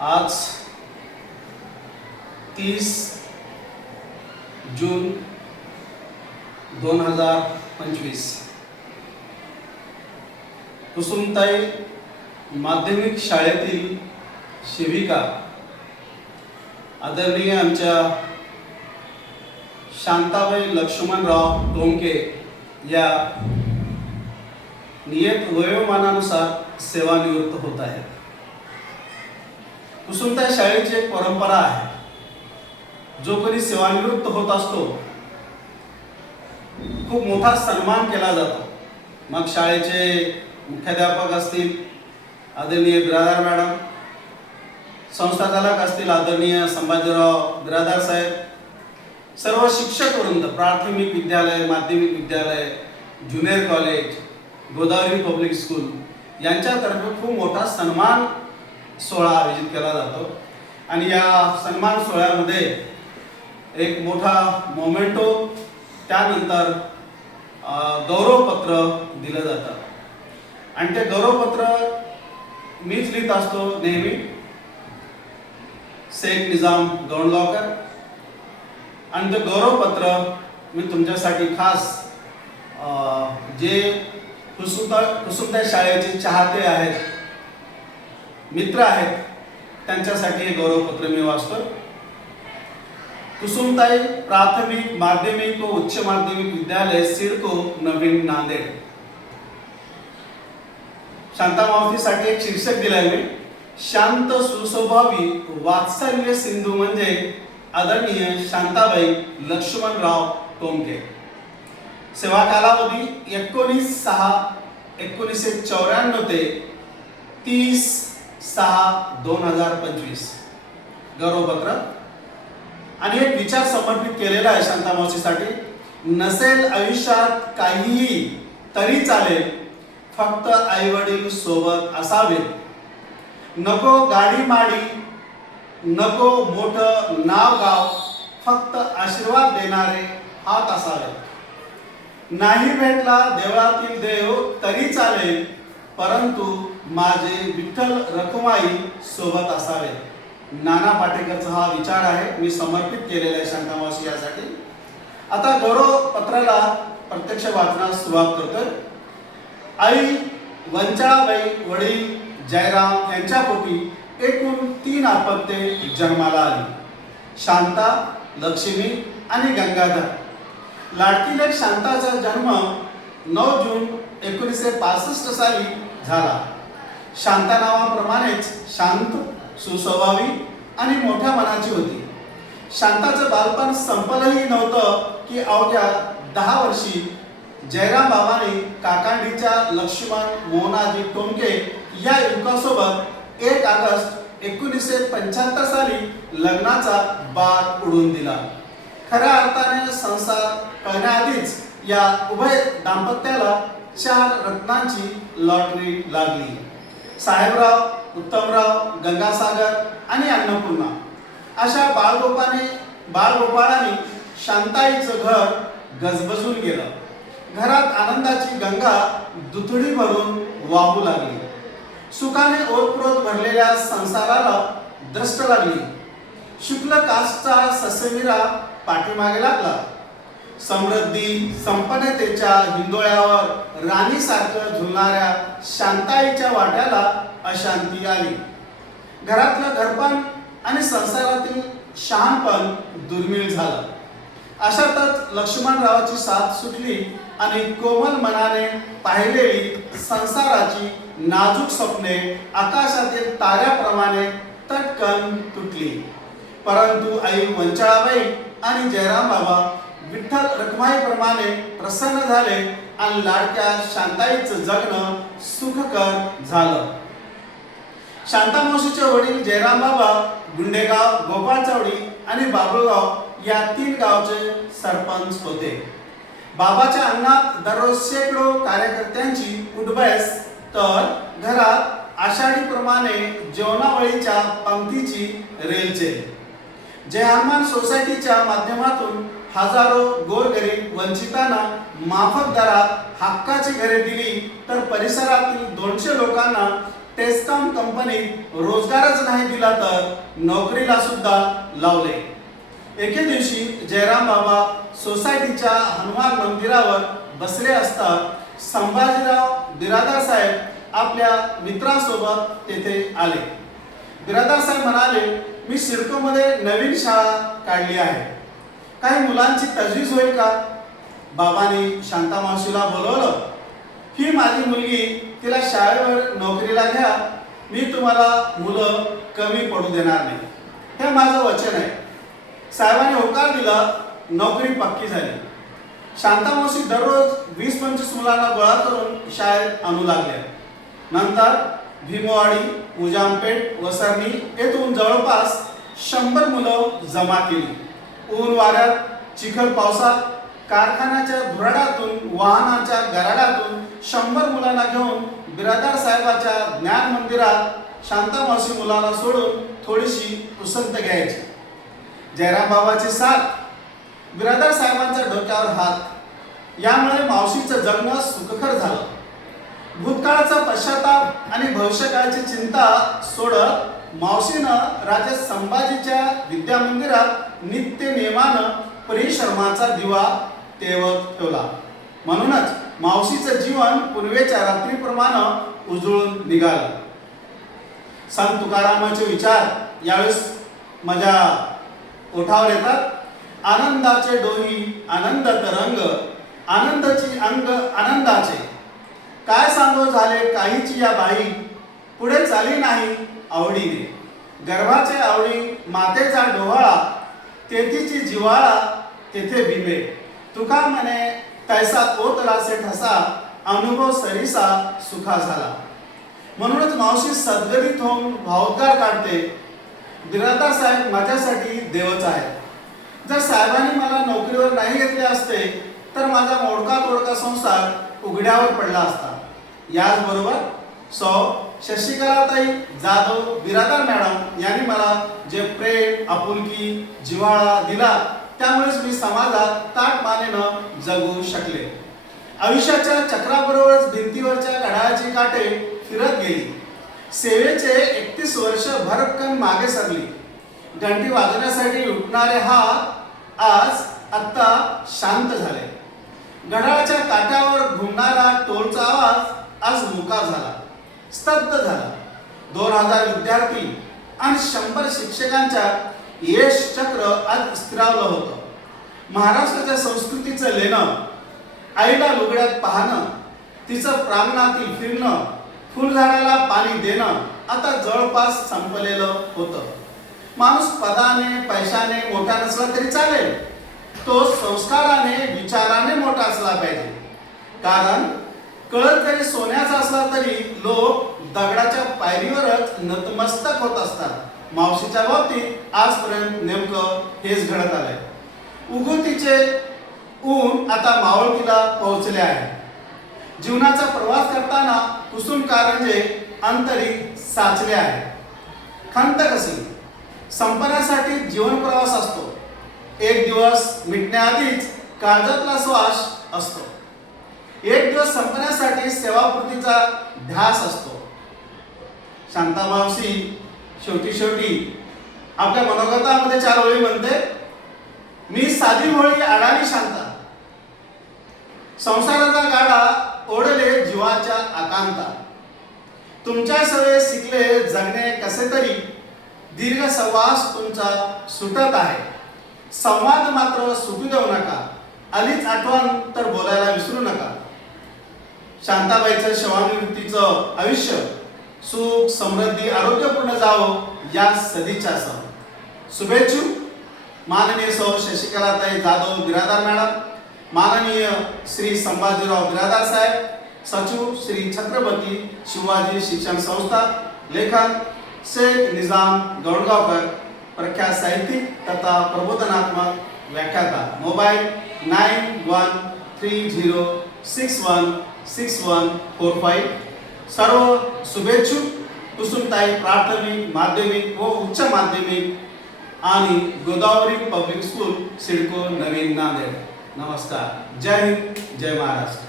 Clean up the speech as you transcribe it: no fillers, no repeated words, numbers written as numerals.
आज 30 जून 2025 कुसुमताई माध्यमिक शाळेतील शिविका आदरणीय आमच्या शांताबाई लक्ष्मणराव टोमके या नियत वयोमानानुसार सेवानिवृत्त होत आहेत. कुसुमताई शाळेची एक परंपरा आहे. जो कोणी सेवानिवृत्त होत असतो खूप मोठा सन्मान केला जातो. मग शाळेचे मुख्याध्यापक असतील आदरणीय बिरादार मॅडम, संस्थाचालक असतील आदरणीय संभाजीराव बिरादार साहेब, सर्व शिक्षक वृंद, प्राथमिक विद्यालय, माध्यमिक विद्यालय, junior college, Godavari public school यांच्यातर्फे खूप मोठा सन्मान सोहळा आयोजित केला जातो. आणि या सन्मान सोहळ्यामध्ये एक मोठा मोमेंटो, त्यानंतर गौरवपत्र दिलं जातं. आणि ते गौरवपत्र मीच लिहित असतो नेहमी, शेख निजाम गौंडगावकर. आणि ते गौरवपत्र मी तुमच्यासाठी खास जे कुसुमताई शाळेचे चाहते आहेत, मित्र आहेत, त्यांच्यासाठी हे गौरवपत्र मी वाचतो. कुसुमताई प्राथमिक, माध्यमिक व उच्च माध्यमिक विद्यालय सिडको, नवीन, नांदेड. शांता मावतीसाठी एक शीर्षक दिलंय मी, शांत सुस्वभावी वात्सल्य सिंधू म्हणजे आदरणीय शांताबाई लक्ष्मणराव टोमके. सेवा कालावधी 19/6/1994 ते 30/6/2025. गौरवपत्र आणि एक विचार समर्पित केलेला आहे शांता मावशीसाठी. नसेल आयुष्यात काहीही तरी चालेल, फक्त आई वडील सोबत असावेत. नको गाडी माडी, नको मोठं नाव गाव, फक्त आशीर्वाद देणारे हात असावे. नाही भेटला देवळातील देव तरी चालेल, परंतु माझे विठ्ठल रखुमाई सोबत असावे. नाना पाटेकरचा हा विचार आहे, मी समर्पित केलेला आहे शांता मावशी यासाठी. आता गौरवपत्राला प्रत्यक्ष वाचनास सुरुवात करतोय. आई वंचाळाबाई, वडील जयराम यांच्या पोटी एकूण 3 अपत्ये जन्माला आली. शांता, लक्ष्मी आणि गंगाधर. लाडकी लेक शांताचा जन्म 9 जून 1965 साली झाला. शांता नावाप्रमाणेच शांत, सुस्वभावी आणि मोठ्या मनाची होती. शांताचं बालपण संपलंही नव्हतं की अवघ्या 10 वर्षी जयराम बाबांनी काकांडीच्या लक्ष्मण मोहनाजी टोमके या युवकासोबत 1 ऑगस्ट 1975 साली लग्नाचा बार उडवून दिला. खऱ्या अर्थाने संसार करण्याआधीच या उभय दाम्पत्याला 4 रत्नांची लॉटरी लागली. साहेबराव, उत्तमराव, गंगासागर आणि अन्नपूर्णा अशा बाळगोपाळाने शांताईचं घर गजबजून गेलं. घरात आनंदाची गंगा दुथडी भरून वाहू लागली. सुखाने ओतप्रोत भरलेल्या संसाराला दृष्ट लागली. शुक्ल कास्टचा ससेमिरा पाठीमागे लागला. समृद्धी संपन्नतेच्या हिंदोळ्यावर राणीसारखं झुलणाऱ्या शांताईच्या वाट्याला अशांती आली. घरातलं घरपण आणि संसारातील शहाणपण दुर्मिळ झालं. अशातच लक्ष्मणरावाची साथ सुटली आणि कोमल मनाने पाहिलेली संसाराची नाजूक स्वप्ने आकाशातील ताऱ्याप्रमाणे तटकन तुटली. परंतु आई वंचाळाबाई आणि जयराम बाबा विठ्ठल रखुमाईप्रमाणे प्रसन्न झाले आणि लाडक्या शांताईचं जगणं सुखकर झालं. शांता मावशीचे वडील जयराम बाबा गुंडेगाव, गोपाळचावडी आणि बाबुळगाव या 3 गावचे सरपंच होते. बाबाच्या अंगणात दररोज शेकडो कार्यकर्त्यांची उठबैस, तर घरात आषाढीप्रमाणे जेवणावळीच्या पंक्तीची रेलचेल. जय हनुमान सोसायटीच्या माध्यमातून हजारो गोरगरीब वंचितांना माफक दरात हक्काची घरे दिली, तर परिसरातील 200 लोकांना टेस्कॉम कंपनीत रोजगारच नाही दिला तर नोकरीला सुद्धा लावले. एके दिवशी जयराम बाबा सोसायटीच्या हनुमान मंदिरावर बसले असता संभाजीराव बिरादार साहेब आपल्या मित्रांसोबत तेथे आले. बिरादार साहेब म्हणाले, मी सिडकोमध्ये नवीन शाळा काढली आहे, काही मुलांची तजवीज होईल का? बाबांनी शांता मावशीला बोलवलं. ही माझी मुलगी, तिला शाळेवर नोकरीला घ्या, मी तुम्हाला मुलं कमी पडू देणार नाही, हे माझं वचन आहे. साहेबांनी होकार दिला. नोकरी पक्की झाली. शांता मावशी दररोज 20-25 मुलांना गोळा करून शाळेत आणू लागल्या. नंतर भीमवाडी, उजामपेठ, वसरणी येथून जवळपास 100 मुलं जमा केली. ऊन वाऱ्यात, चिखल पावसात, कारखान्याच्या धुराडातून, वाहनाच्या गराडातून 100 मुलांना घेऊन बिरादार साहेबाच्या ज्ञान मंदिरात शांता मावशी मुलांना सोडून थोडीशी उसंत घ्यायची. जयराम बाबाची साथ, बिरादार साहेबांच्या डोक्यावर हात, यामुळे मावशीचं जगणं सुखकर झालं. भूतकाळाचा पश्चाताप आणि भविष्यकाळाची चिंता सोडत मावशीनं राजा संभाजीच्या विद्या मंदिरात नित्य नेमानं परिश्रमाचा दिवा तेवत ठेवला. म्हणूनच मावशीचं जीवन पूर्वेच्या रात्रीप्रमाणे उजळून निघालं. संत तुकारामाचे विचार यावेळेस माझ्या ओठावर येतात. आनंदाचे डोही आनंद तरंग, आनंदाची अंग आनंदाचे, काय सांगो झाले काहीची या बाई, पुढे चाली नाही आवडीने. गर्भाचे आवडी मातेचा डोहाळा, तेथीची जिवाळा तेथे बिंबे. तुका म्हणे तैसा ओतरासे ठसा, अनुभव सरीसा सुखा झाला. म्हणूनच मावशी सद्गदित होऊन भावोद्गार काढते. बिरादार साहेब माझ्यासाठी देवच आहे. जर साहेबांनी मला नोकरीवर नाही घेतले असते तर माझा मोडका तोडका संसार उघड्यावर पडला असता. याचबरोबर सौ शशिकलाताई जाधव बिरादार मॅडम यांनी मला जे प्रेम, आपुलकी, जिव्हाळा दिला, त्यामुळेच मी समाजात ताठमानेनं जगू शकले. आयुष्याच्या चक्राबरोबरच भिंतीवरच्या घड्याळाची काटे फिरत गेली. सेवेचे 31 वर्ष भरकन मागे सरली. घंटी वाजवण्यासाठी उठणारे हात आत्ता शांत झाले. घड्याळाच्या काट्यावर घुमणारा टोलचा आवाज आज मुका झाला, स्तब्ध झाला. 2000 विद्यार्थी आणि 100 शिक्षकांच्या यश चक्र आज स्थिरावलं होतं. महाराष्ट्राच्या संस्कृतीचं लेणं, आईला लुगड्यात पाहणं, तिचं प्रांगणातील फिरणं, फुलझाडाला पाणी देणं आता जवळपास संपलेलं होतं. माणूस पदाने, पैशाने मोठा नसला तरी चालेल, तो संस्काराने, विचाराने मोठा असला पाहिजे. कारण कळत जरी सोन्याचा असला तरी लोक दगडाच्या पायरीवरच नतमस्तक होत असतात. मावशीच्या बाबतीत आजपर्यंत नेमकं हेच घडत आलंय. उगवतीचे ऊन आता मावळतीला पोहोचले आहे. जीवनाचा प्रवास करताना कुसुम कारंजे अंतरी साचले आहे. खंत कशी संपण्यासाठी जीवन प्रवास असतो. एक दिवस मिटण्याआधीच काळजातला श्वास असतो. एक दिवस संपण्यासाठी सेवापूर्तीचा ध्यास असतो. शांता मावशी शेवटी आपल्या मनोगतामध्ये 4 ओळी म्हणते, मी साधी भोळी अडाणी शांता, संसाराचा गाडा ओढले जीवाच्या आकांता. तुमच्या सवय शिकले जगणे कसे तरी, दीर्घ सहवास तुमचा सुटत आहे. संवाद मात्र सुटू देऊ नका, आलीच आठवण तर बोलायला विसरू नका. शांताबाईचं सेवानिवृत्तीचं आयुष्य सुख, समृद्धी, आरोग्यपूर्ण जावं या सदिच्छासह शुभेच्छुक माननीय सौ शशिकलाताई जाधव बिरादार मॅडम, माननीय श्री संभाजीराव बिरादार साहेब, सचिव श्री छत्रपती शिवाजी शिक्षण संस्था, लेखक शेख निजाम गौडगावकर, प्रख्यात साहित्यिक तथा प्रबोधनात्मक व्याख्याता. मोबाईल 9130616145. सर्व शुभेच्छुक कुसुमताई प्राथमिक, माध्यमिक व उच्च माध्यमिक आणि गोदावरी पब्लिक स्कूल सिडको नवीन नांदेड. नमस्कार. जय हिंद, जय महाराष्ट्र.